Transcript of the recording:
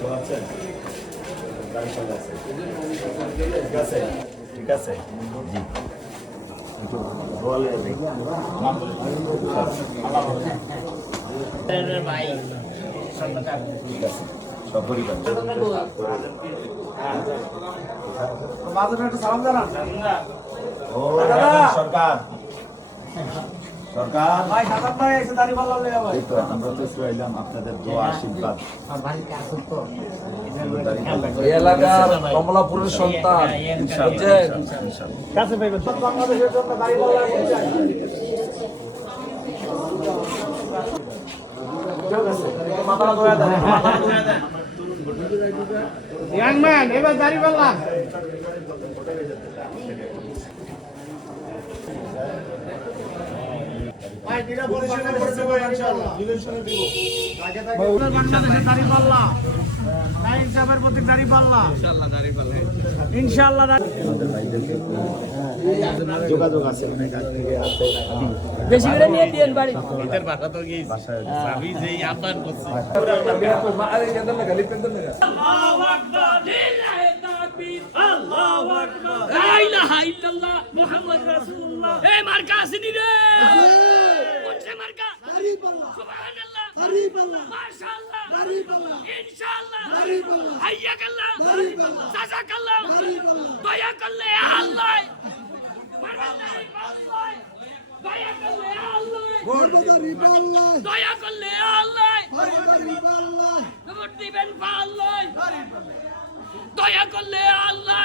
ঠিক আছে ঠিক আছে জি বলে ভাই ঠিক আছে সপরিবার ও সরকার সরকার ভাই সাদাত ভাই এসে দাড়ি পাল্লা লয়ে ভাই এই তো আমরা তো একটু আইলাম আপনাদের দোয়া আশীর্বাদ আর বাড়িতে আসুন তো এই এলাকার কমলাপুরের সন্তান ইনশাআল্লাহ কাছে ভাই বাংলাদেশের জন্য দাড়ি পাল্লা পৌঁছায় মাথা ধোয়া দেন মাথা ধোয়া দেন ইয়াং ম্যান এবার দাড়ি পাল্লা ভাই দিরা পরিশোধ করতে ভাই ইনশাআল্লাহ ইলেকশনে দিব বাংলাদেশের দাড়ি পাল্লা নাইন সাহেবের প্রতি দাড়ি পাল্লা ইনশাআল্লাহ যোগাযোগ আছে অনেক আগে থেকে আছে বেশি করে নিয়ে দিয়েন বাড়ি এদের বাসা তো গিয়ে আমি যেই আহ্বান করছি আল্লাহু আকবার লিল্লাহি তাকবীর আল্লাহু আকবার লা ইলাহা ইল্লাল্লাহ মুহাম্মদ রাসূলুল্লাহ এই মার্কা আসেনি রে কোনটা মার্কা দাড়ি পাল্লা সুবহানাল্লাহ দাড়ি পাল্লা মাশাআল্লাহ দাড়ি পাল্লা ইনশাআল্লাহ দাড়ি পাল্লা হাইয়াকাল্লাহ দাড়ি পাল্লা জাযাকাল্লাহ দাড়ি পাল্লা দয়া করলে আল্লাহ দয়া করলে আল্লাহ দয়া করলে আল্লাহ ভোট দিবেন আল্লাহ দয়া করলে আল্লাহ